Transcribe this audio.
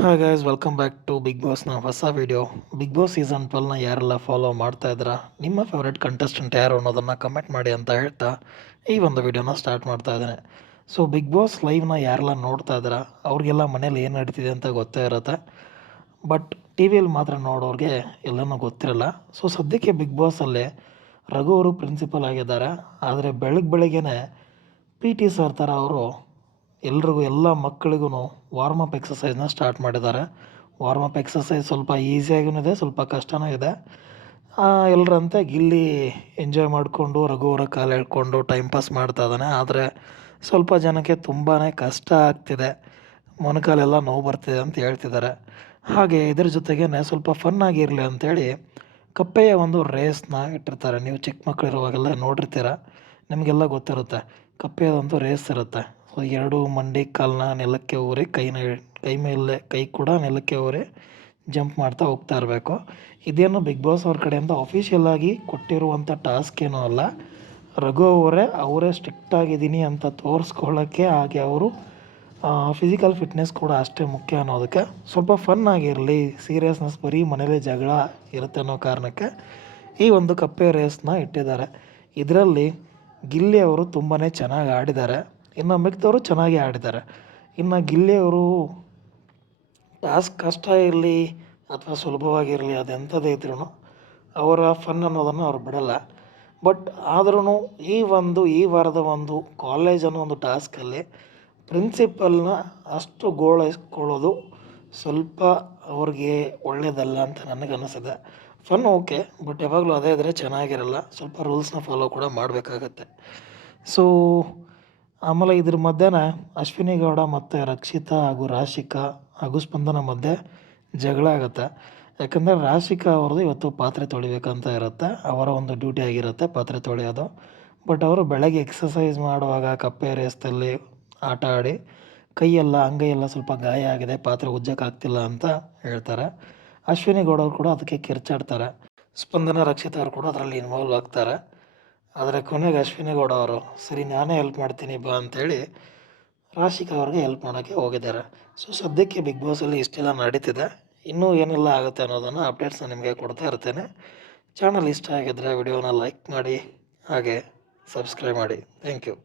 Hi guys welcome back to Bigg ಬಾಸ್ನ ಹೊಸ video. Bigg Boss season 12ನ ಯಾರೆಲ್ಲ ಫಾಲೋ ಮಾಡ್ತಾ ಇದ್ದೀರಾ, ನಿಮ್ಮ ಫೇವ್ರೆಟ್ ಕಂಟೆಸ್ಟೆಂಟ್ ಯಾರು ಅನ್ನೋದನ್ನು ಕಮೆಂಟ್ ಮಾಡಿ ಅಂತ ಹೇಳ್ತಾ ಈ ಒಂದು ವಿಡಿಯೋನ ಸ್ಟಾರ್ಟ್ ಮಾಡ್ತಾ ಇದ್ದೇನೆ. ಸೊ ಬಿಗ್ ಬಾಸ್ ಲೈವ್ನ ಯಾರೆಲ್ಲ ನೋಡ್ತಾ ಇದ್ದೀರಾ ಅವ್ರಿಗೆಲ್ಲ ಮನೇಲಿ ಏನು ನಡೀತಿದೆ ಅಂತ ಗೊತ್ತೇ ಇರುತ್ತೆ. ಬಟ್ ಟಿ ವಿಯಲ್ಲಿ ಮಾತ್ರ ನೋಡೋರಿಗೆ ಎಲ್ಲನೂ ಗೊತ್ತಿರಲ್ಲ. ಸೊ ಸದ್ಯಕ್ಕೆ ಬಿಗ್ ಬಾಸಲ್ಲಿ ರಘು ಅವರು ಪ್ರಿನ್ಸಿಪಲ್ ಆಗಿದ್ದಾರೆ. ಆದರೆ ಬೆಳಗ್ಗೆನೇ ಪಿ ಟಿ ಸರ್ ಥರ ಅವರು ಎಲ್ರಿಗೂ ಎಲ್ಲ ಮಕ್ಕಳಿಗೂ ವಾರ್ಮಪ್ ಎಕ್ಸಸೈಸ್ನ ಸ್ಟಾರ್ಟ್ ಮಾಡಿದ್ದಾರೆ. ವಾರ್ಮಪ್ ಎಕ್ಸಸೈಸ್ ಸ್ವಲ್ಪ ಈಸಿಯಾಗೂ ಇದೆ, ಸ್ವಲ್ಪ ಕಷ್ಟನೂ ಇದೆ. ಎಲ್ಲರಂತೆ ಗಿಲ್ಲಿ ಎಂಜಾಯ್ ಮಾಡಿಕೊಂಡು ರಘು ಅವರ ಕಾಲು ಎಳ್ಕೊಂಡು ಟೈಮ್ ಪಾಸ್ ಮಾಡ್ತಾ ಇದ್ದಾನೆ. ಆದರೆ ಸ್ವಲ್ಪ ಜನಕ್ಕೆ ತುಂಬಾ ಕಷ್ಟ ಆಗ್ತಿದೆ, ಮೊಣಕಾಲೆಲ್ಲ ನೋವು ಬರ್ತಿದೆ ಅಂತ ಹೇಳ್ತಿದ್ದಾರೆ. ಹಾಗೆ ಇದ್ರ ಜೊತೆಗೇ ಸ್ವಲ್ಪ ಫನ್ ಆಗಿರಲಿ ಅಂಥೇಳಿ ಕಪ್ಪೆಯ ಒಂದು ರೇಸ್ನ ಇಟ್ಟಿರ್ತಾರೆ. ನೀವು ಚಿಕ್ಕ ಮಕ್ಕಳಿರುವಾಗೆಲ್ಲ ನೋಡಿರ್ತೀರ, ನಿಮಗೆಲ್ಲ ಗೊತ್ತಿರುತ್ತೆ. ಕಪ್ಪೆಯದೊಂದು ರೇಸ್ ಇರುತ್ತೆ. ಸೊ ಎರಡು ಮಂಡಿ ಕಾಲನ್ನ ನೆಲಕ್ಕೆ ಊರಿ ಕೈ ಕೂಡ ನೆಲಕ್ಕೆ ಊರಿ ಜಂಪ್ ಮಾಡ್ತಾ ಹೋಗ್ತಾ ಇರಬೇಕು. ಇದೇನು ಬಿಗ್ ಬಾಸ್ ಅವ್ರ ಕಡೆಯಿಂದ ಅಫಿಷಿಯಲ್ ಆಗಿ ಕೊಟ್ಟಿರುವಂಥ ಟಾಸ್ಕ್ ಏನೂ ಅಲ್ಲ. ರಘು ಅವರೇ ಸ್ಟ್ರಿಕ್ಟ್ ಆಗಿದ್ದೀನಿ ಅಂತ ತೋರಿಸ್ಕೊಳ್ಳೋಕ್ಕೆ, ಹಾಗೆ ಅವರು ಫಿಸಿಕಲ್ ಫಿಟ್ನೆಸ್ ಕೂಡ ಅಷ್ಟೇ ಮುಖ್ಯ ಅನ್ನೋದಕ್ಕೆ ಸ್ವಲ್ಪ ಫನ್ ಆಗಿರಲಿ, ಸೀರಿಯಸ್ನೆಸ್ ಬರೀ ಮನೇಲಿ ಜಗಳ ಇರುತ್ತೆ ಅನ್ನೋ ಕಾರಣಕ್ಕೆ ಈ ಒಂದು ಕಪ್ಪೆ ರೇಸ್ನ ಇಟ್ಟಿದ್ದಾರೆ. ಇದರಲ್ಲಿ ಗಿಲ್ಲಿ ಅವರು ತುಂಬಾ ಚೆನ್ನಾಗಿ ಆಡಿದ್ದಾರೆ, ಇನ್ನು ಮಿಕ್ಕಿದವರು ಚೆನ್ನಾಗಿ ಆಡಿದ್ದಾರೆ. ಇನ್ನು ಗಿಲ್ಲಿ ಅವರು ಟಾಸ್ಕ್ ಕಷ್ಟ ಇರಲಿ ಅಥವಾ ಸುಲಭವಾಗಿರಲಿ ಅದೆಂಥದ್ದೇ ಇದ್ರೂ ಅವರ ಫನ್ ಅನ್ನೋದನ್ನು ಅವ್ರು ಬಿಡಲ್ಲ. ಬಟ್ ಆದ್ರೂ ಈ ವಾರದ ಒಂದು ಕಾಲೇಜ್ ಅನ್ನೋ ಒಂದು ಟಾಸ್ಕಲ್ಲಿ ಪ್ರಿನ್ಸಿಪಲ್ನ ಅಷ್ಟು ಗೋಳೈಸ್ಕೊಳ್ಳೋದು ಸ್ವಲ್ಪ ಅವ್ರಿಗೆ ಒಳ್ಳೆಯದಲ್ಲ ಅಂತ ನನಗನ್ನಿಸಿದೆ. ಫನ್ ಓಕೆ, ಬಟ್ ಯಾವಾಗಲೂ ಅದೇ ಇದ್ದರೆ ಚೆನ್ನಾಗಿರಲ್ಲ. ಸ್ವಲ್ಪ ರೂಲ್ಸ್ನ ಫಾಲೋ ಕೂಡ ಮಾಡಬೇಕಾಗತ್ತೆ. ಸೊ ಆಮೇಲೆ ಇದ್ರ ಮಧ್ಯೆ ಅಶ್ವಿನಿ ಗೌಡ ಮತ್ತು ರಕ್ಷಿತಾ ಹಾಗೂ ರಾಶಿಕಾ ಹಾಗೂ ಸ್ಪಂದನ ಮಧ್ಯೆ ಜಗಳ ಆಗುತ್ತೆ. ಯಾಕಂದರೆ ರಾಶಿಕಾ ಅವ್ರದ್ದು ಇವತ್ತು ಪಾತ್ರೆ ತೊಳಿಬೇಕಂತ ಇರುತ್ತೆ, ಅವರ ಒಂದು ಡ್ಯೂಟಿ ಆಗಿರುತ್ತೆ ಪಾತ್ರೆ ತೊಳೆಯೋದು. ಬಟ್ ಅವರು ಬೆಳಗ್ಗೆ ಎಕ್ಸಸೈಸ್ ಮಾಡುವಾಗ ಕಪ್ಪೆ ರೇಸ್ದಲ್ಲಿ ಆಟ ಆಡಿ ಅಂಗೈಯೆಲ್ಲ ಸ್ವಲ್ಪ ಗಾಯ ಆಗಿದೆ, ಪಾತ್ರೆ ಉಜ್ಜೋಕ್ಕಾಗ್ತಿಲ್ಲ ಅಂತ ಹೇಳ್ತಾರೆ. ಅಶ್ವಿನಿ ಗೌಡ ಅವರು ಕೂಡ ಅದಕ್ಕೆ ಕಿರ್ಚಾಡ್ತಾರೆ. ಸ್ಪಂದನ ರಕ್ಷಿತಾ ಅವರು ಕೂಡ ಅದರಲ್ಲಿ ಇನ್ವಾಲ್ವ್ ಆಗ್ತಾರೆ. ಆದರೆ ಕೊನೆಗೆ ಅಶ್ವಿನಿ ಗೌಡ ಅವರು ಸರಿ ನಾನೇ ಹೆಲ್ಪ್ ಮಾಡ್ತೀನಿ ಬಾ ಅಂಥೇಳಿ ರಾಶಿಕಾ ಅವ್ರಿಗೆ ಹೆಲ್ಪ್ ಮಾಡೋಕ್ಕೆ ಹೋಗಿದ್ದಾರೆ. ಸೊ ಸದ್ಯಕ್ಕೆ ಬಿಗ್ ಬಾಸಲ್ಲಿ ಇಷ್ಟೆಲ್ಲ ನಡೀತಿದೆ. ಇನ್ನೂ ಏನೆಲ್ಲ ಆಗುತ್ತೆ ಅನ್ನೋದನ್ನು ಅಪ್ಡೇಟ್ಸ್ನ ನಿಮಗೆ ಕೊಡ್ತಾ ಇರ್ತೇನೆ. ಚಾನಲ್ ಇಷ್ಟ ಆಗಿದ್ದರೆ ವಿಡಿಯೋನ ಲೈಕ್ ಮಾಡಿ, ಹಾಗೆ ಸಬ್ಸ್ಕ್ರೈಬ್ ಮಾಡಿ. Thank you.